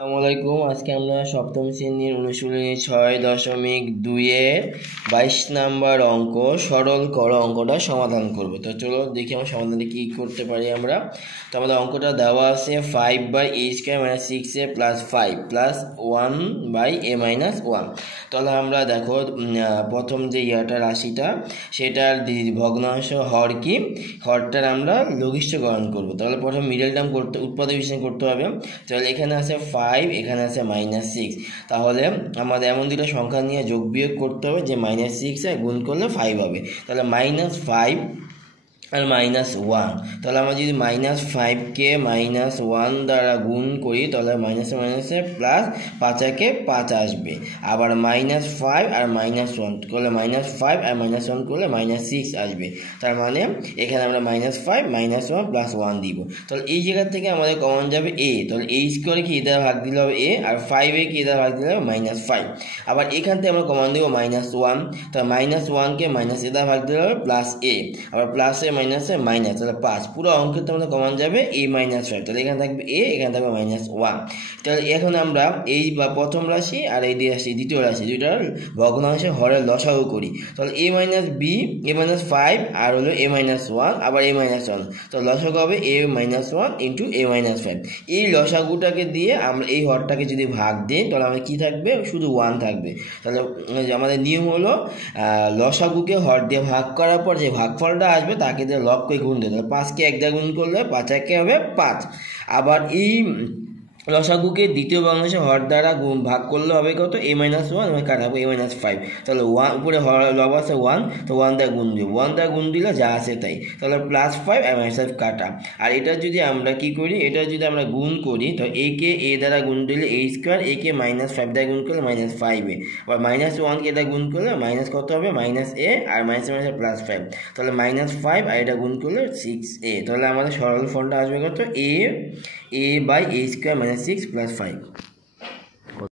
আসসালামাইকুম। আজকে আমরা সপ্তম শ্রেণীর অনুশীলনী 6.2-এর 22 নাম্বার অঙ্ক সরল করো অঙ্কটা সমাধান করব। তো চলো দেখি আমরা সমাধানে কি করতে পারি আমরা। তো আমাদের অঙ্কটা দেওয়া আছে 5/a² - 6a + 5 + 1/a - 1। তাহলে আমরা দেখো প্রথম যে রাশিটা সেটার ভগ্নাংশ হর কি, হরটার আমরা লঘিষ্ঠকরণ করব। তাহলে প্রথম মিডল টার্ম উৎপাদক বিশ্লেষণ করতে হবে। তাহলে এখানে আছে 5, এখানে আছে -6। তাহলে আমাদের এমন দুটো সংখ্যা নিয়ে যোগ বিয়োগ করতে হবে যে -6 গুণ করলে 5 হবে। তাহলে -5 আর -1। তাহলে আমরা যদি -5কে -1 দ্বারা গুণ করি তাহলে মাইনাসে প্লাস 5 5 আসবে। আবার -5 আর -1 করলে -5 আর -1 করলে -6 আসবে। তার মানে এখানে আমরা -5 -1 + 1 দিব। তাহলে এই জায়গা থেকে আমাদের কমন যাবে a। তাহলে a স্কোয়ারে কি দ্বারা ভাগ দিলে হবে a, আর 5 কি দ্বারা ভাগ দিলে হবে -5। আবার এখান থেকে আমরা কমন দিব -1। তাহলে -1কে -a দ্বারা ভাগ দিলে হবে +a, আবার প্লাসে মাইনাসে মাইনাস, তাহলে 5। পুরো অঙ্কের তো আমাদের কমন যাবে a - 5। তাহলে এখানে থাকবে a, এখানে থাকবে -1। তাহলে এখন আমরা এই বা প্রথম রাশি আর এই দ্বিতীয় রাশি দুইটার ভগ্নাংশে হরের লসাগু করি। তাহলে a - b, a - 5 আর হলো a - 1, আবার a - 1। তো লসাগু হবে a - 1 × a - 5। এই লসাগুটাকে দিয়ে আমরা এই হরটাকে যদি ভাগ দিই তাহলে আমাদের কী থাকবে, শুধু 1 থাকবে। তাহলে আমাদের নিয়ম হলো লসাগুকে হর দিয়ে ভাগ করার পর যে ভাগফলটা আসবে তাকে দিয়ে লব করে গুণ দিতে হবে। 5কে 1 দিয়ে গুণ করলে 5 1 হবে 5। আবার এই লসাগুকে দ্বিতীয় ভগ্নাংশে হর দ্বারা ভাগ করলে হবে কত, a - 1 এবং কাটাবো a - 5। তাহলে 1 উপরে লব আছে 1, তো 1 দিয়ে গুণ দিব। 1 দিয়ে গুণ দিলে যা আছে তাই। তাহলে +5 আর -5 কাটা। আর এটা যদি আমরা কি করি, এটা যদি আমরা গুণ করি তো a কে a দ্বারা গুণ দিলে a², a কে -5 দ্বারা গুণ করলে -5a, আবার -1কে দ্বারা গুণ করলে মাইনাস কত হবে, -a, আর +5। তাহলে -5 আর এটা গুণ করলে 6a। তাহলে আমাদের সরল ফলটা আসবে কত, a/a² - 6 + 5।